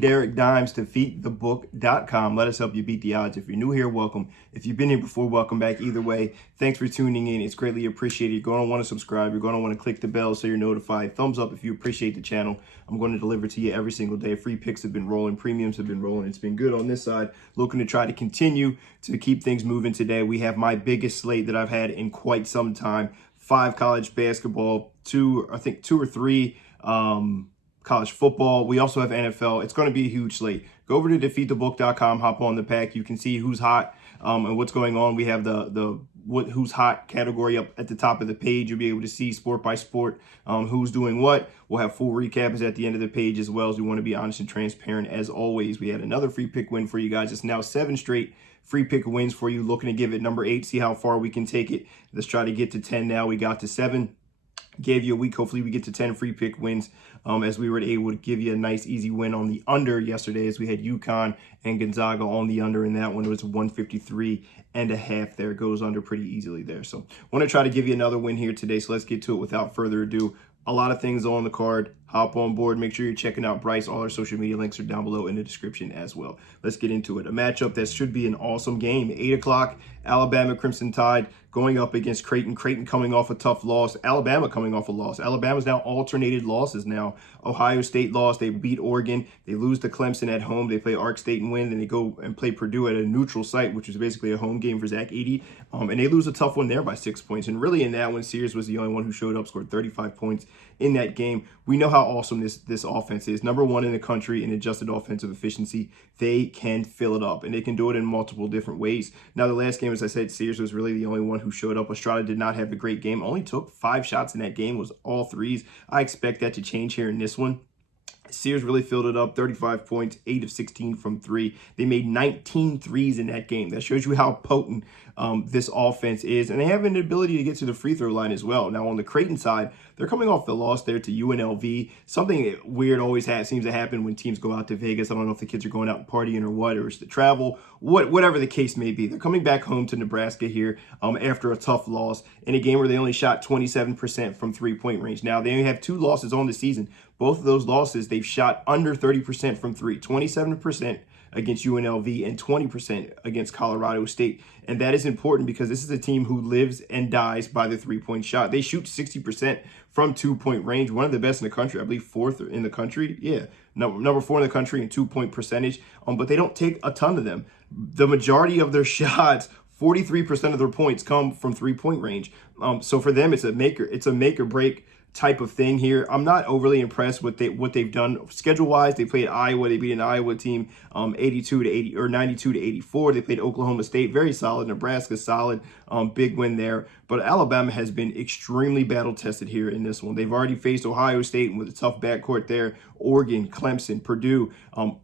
Derek Dimes, defeatthebook.com. Let us help you beat the odds. If you're new here, welcome. If you've been here before, welcome back. Either way, thanks for tuning in. It's greatly appreciated. You're going to want to subscribe. You're going to want to click the bell so you're notified. Thumbs up if you appreciate the channel. I'm going to deliver to you every single day. Free picks have been rolling. Premiums have been rolling. It's been good on this side. Looking to try to continue to keep things moving today. We have my biggest slate that I've had in quite some time. 5 college basketball, 2 or 3 college football. We also have NFL. It's going to be a huge slate. Go over to defeatthebook.com, hop on the pack. You can see who's hot and what's going on. We have the who's hot category up at the top of the page. You'll be able to see sport by sport who's doing what. We'll have full recaps at the end of the page as well, as we want to be honest and transparent as always. We had another free pick win for you guys. It's now 7 straight free pick wins for you. Looking to give it number 8, see how far we can take it. Let's try to get to 10 now. We got to 7. Gave you a week. Hopefully we get to 10 free pick wins as we were able to give you a nice easy win on the under yesterday, as we had UConn and Gonzaga on the under, and that one was 153.5. There, it goes under pretty easily there. So want to try to give you another win here today. So let's get to it without further ado. A lot of things on the card. Hop on board. Make sure you're checking out Bryce. All our social media links are down below in the description as well. Let's get into it. A matchup that should be an awesome game. 8 o'clock, Alabama Crimson Tide going up against Creighton. Creighton coming off a tough loss. Alabama coming off a loss. Alabama's now alternated losses now. Ohio State lost. They beat Oregon. They lose to Clemson at home. They play Ark State and win. Then they go and play Purdue at a neutral site, which is basically a home game for Zach Edey. And they lose a tough one there by 6 points. And really in that one, Sears was the only one who showed up, scored 35 points in that game. We know how awesome this offense is. Number 1 in the country in adjusted offensive efficiency. They can fill it up, and they can do it in multiple different ways. Now, the last game, as I said, Sears was really the only one who showed up. Estrada did not have a great game. Only took 5 shots in that game, was all threes. I expect that to change here in this one. Sears really filled it up, 35 points, 8 of 16 from 3. They made 19 threes in that game. That shows you how potent this offense is. And they have an ability to get to the free throw line as well. Now, on the Creighton side, they're coming off the loss there to UNLV. Something weird always seems to happen when teams go out to Vegas. I don't know if the kids are going out and partying or what, or it's the travel, whatever the case may be. They're coming back home to Nebraska here after a tough loss in a game where they only shot 27% from three-point range. Now, they only have 2 losses on the season. Both of those losses, they've shot under 30% from 3, 27% against UNLV and 20% against Colorado State. And that is important because this is a team who lives and dies by the 3-point shot. They shoot 60% from 2-point range, one of the best in the country. I believe 4th in the country. Yeah, number 4 in the country in 2-point percentage. But they don't take a ton of them. The majority of their shots, 43% of their points, come from 3-point range. So for them, it's a make or break type of thing here. I'm not overly impressed with what they've done schedule-wise. They played Iowa. They beat an Iowa team 82 to 80 or 92 to 84. They played Oklahoma State, very solid. Nebraska, solid, big win there. But Alabama has been extremely battle-tested here in this one. They've already faced Ohio State with a tough backcourt there. Oregon, Clemson, Purdue,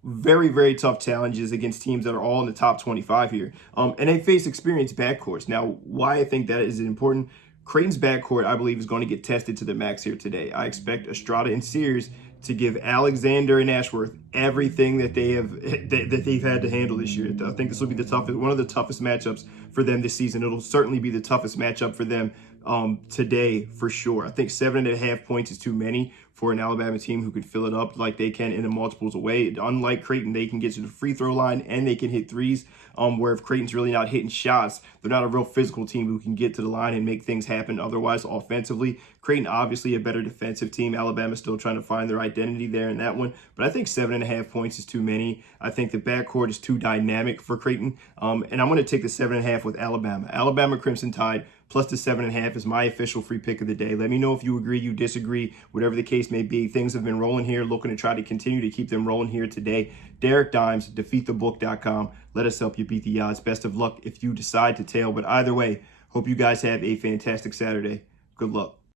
very, very tough challenges against teams that are all in the top 25 here. And they face experienced backcourts. Now, why I think that is important, Creighton's backcourt, I believe, is going to get tested to the max here today. I expect Estrada and Sears to give Alexander and Ashworth everything that they've had to handle this year. I think this will be one of the toughest matchups for them this season. It'll certainly be the toughest matchup for them today for sure. I think 7.5 points is too many for an Alabama team who could fill it up like they can in the multiples away. Unlike Creighton, they can get to the free throw line and they can hit threes, where if Creighton's really not hitting shots, they're not a real physical team who can get to the line and make things happen otherwise offensively. Creighton, obviously a better defensive team. Alabama's still trying to find their identity there in that one, but I think 7.5 points is too many. I think the backcourt is too dynamic for Creighton, and I'm going to take the 7.5 with Alabama. Alabama Crimson Tide plus the 7.5 is my official free pick of the day. Let me know if you agree, you disagree, whatever the case may be. Things have been rolling here. Looking to try to continue to keep them rolling here today. Derek Dimes, defeatthebook.com. Let us help you beat the odds. Best of luck if you decide to tail. But either way, hope you guys have a fantastic Saturday. Good luck.